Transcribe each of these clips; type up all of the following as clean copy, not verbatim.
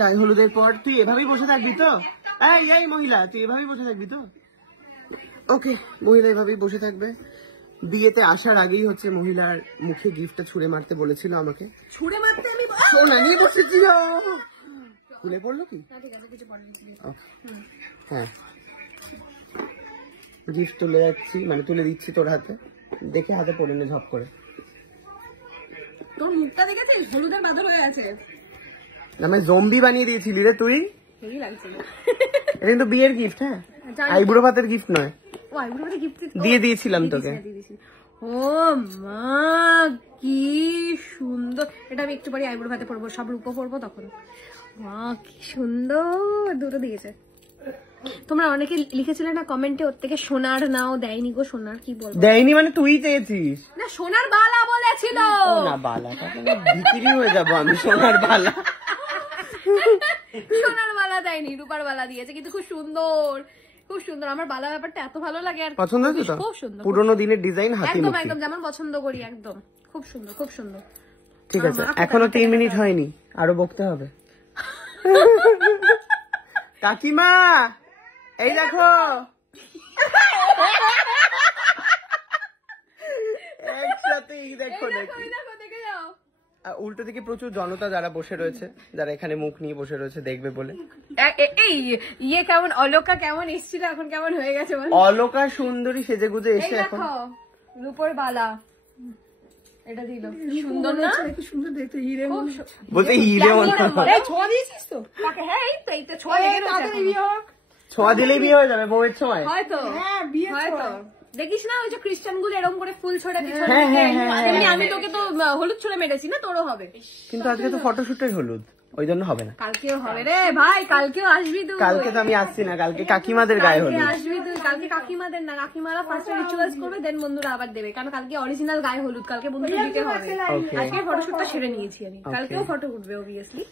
গায়ে হলুদের পর তুই এভাবেই বসে থাকবি তো? এই মহিলা, তুই এভাবেই বসে থাকবি তো? ওকে, মহিলা এভাবেই বসে থাকবে। বিয়েতে আসার আগেই হচ্ছে মহিলার মুখে গিফটটা ছুঁড়ে মারতে বলেছিল আমাকে। ছুঁড়ে মারতে আমি নিয়ে বসেছিল, খুলে পড়লো কি? হ্যাঁ, গিফট তুলে যাচ্ছি, মানে তুলে দিচ্ছি তোর হাতে, দেখে হাতে পড়ে নে ঝপ করে। তোর মুখটা দেখেছিস হলুদের বাদর হয়ে আছে। আমায় জম্বি বানিয়ে দিয়েছিলি রে তুই। হেভি লাগছে। এটা কিন্তু বিয়ের গিফট, হ্যাঁ, আইবুড়ো ভাতের গিফট নয়। ও আইবুড়ো ভাতের গিফট দিয়ে দিয়েছিলাম তোকে। ও মা কি সুন্দর। এটা আমি একটু পরে আইবুড়ো ভাতে পরবো, সব রূপো পরবো তখন। মা কি সুন্দর, দুটো দিয়েছে। তোমরা অনেকে লিখেছিলে না কমেন্টে ওর থেকে সোনার নাও, দেয়নি গো সোনার। কি বলবো দেয়নি মানে তুই চেয়েছিস না, সোনার বালা বলেছিল। না বালাটা বিক্রি হয়ে যাবো আমি। সোনার বালা, সোনার বালা দেয়নি, রূপার বালা দিয়েছে, কিন্তু খুব সুন্দর, খুব সুন্দর। আমার বালা ব্যাপারটা এত ভালো লাগে। আর পছন্দ হয়েছে তো? খুব সুন্দর, পুরোনো দিনের ডিজাইন, হাতি একদম মুখী, একদম যেমন পছন্দ করি, একদম খুব সুন্দর, খুব সুন্দর। ঠিক আছে, এখনো 3 মিনিট হয়নি, আরো বকতে হবে। কাকিমা এই দেখো, একসাথেই দেখো। উল্টো দিকে প্রচুর জনতা যারা বসে রয়েছে, যারা এখানে মুখ নিয়ে বসে রয়েছে দেখবে বলে। এই ইয়ে কেমন, অলোকা কেমন এসেছিল, এখন কেমন হয়ে গেছে বল? অলোকা সুন্দরী সেজে গুজে এসে এখন রূপোর বালা এটা দিল, সুন্দর না? কি সুন্দর দেখতে, হিরে বলতে হিরে মনে হয়। ছোঁয়া দিয়েছিস তো তাকে? হ্যাঁ এই তো ছোঁয়া লেগে রয়েছে। ছোঁয়া দিলেই বিয়ে হয়ে যাবে বউয়ের সময়, হয়তো। হ্যাঁ বিয়ে হয়তো। দেখিস না ওই যে খ্রিস্টান গুলো এরকম করে ফুল ছড়া দিচ্ছে, আমি তোকে তো হলুদ ছড়ে মেরেছি না, তোরও হবে। কিন্তু আজকে তো ফটোশুটের হলুদ, ওই জন্য হবে না। কালকেও হবে রে ভাই, কালকেও আসবি তুই। কালকে তো আমি আসছি না, কালকে কাকিমাদের গায়ে হলুদ। আসবি তুই কালকে, কাকিমাদের না, কাকিমারা ফার্স্ট রিচুয়ালস করবে, দেন বন্ধুরা আবার দেবে, কারণ কালকে অরিজিনাল গায়ে হলুদ, কালকে বন্ধুরা দিতে হবে। আজকে ফটোশুটটা সেরে নিয়েছি আমি, কালকেও ফটো উঠবে অবভিয়াসলি।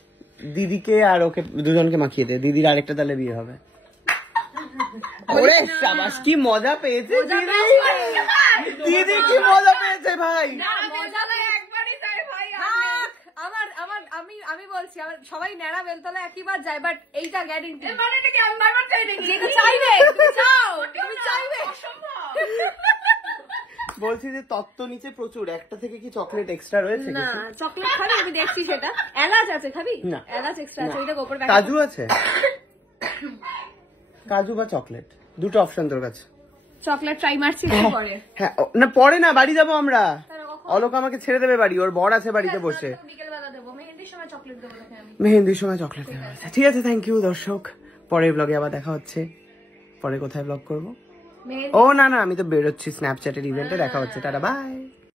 দিদিকে আর ওকে দুজনকে মাখিয়ে দে, দিদির আরেকটা তাহলে বিয়ে হবে। ওরে শাবাশ, কি মজা পেয়েছে দিদি, কি মজা পেয়েছে ভাই। আমি বলছি সবাই ন্যাড়া বেলতলা একইবার যায়, বাট এইটা গ্যারেন্টি। বলছি যে তত্ত্ব নিচে প্রচুর, একটা থেকে কি চকলেট এক্সট্রা রয়েছে? না চকলেট খাবি, আমি দেখছি সেটা। এলাচ আছে, খাবি? না এলাচ এক্সট্রা আছে, ওইটা গোপর। কাজু আছে? কাজু বা চকলেট, দুটো অপশন তোর কাছে। চকলেট ট্রাই মারছি পরে। হ্যাঁ না পরে না, বাড়ি যাবো আমরা। অলোক আমাকে ছেড়ে দেবে বাড়ি, ওর বর আছে বাড়িতে বসে। বিকেলবেলা দেবো, মেহেন্দির সময় চকলেট দেবো। মেহেন্দির সময় চকলেট দেবো, ঠিক আছে। থ্যাংক ইউ দর্শক, পরের ব্লগে আবার দেখা হচ্ছে। পরে কোথায় ব্লগ করবো? ও না, আমি তো বেরোচ্ছি স্ন্যাপচ্যাটের ইভেন্টে, দেখা হচ্ছে, টাটা বাই।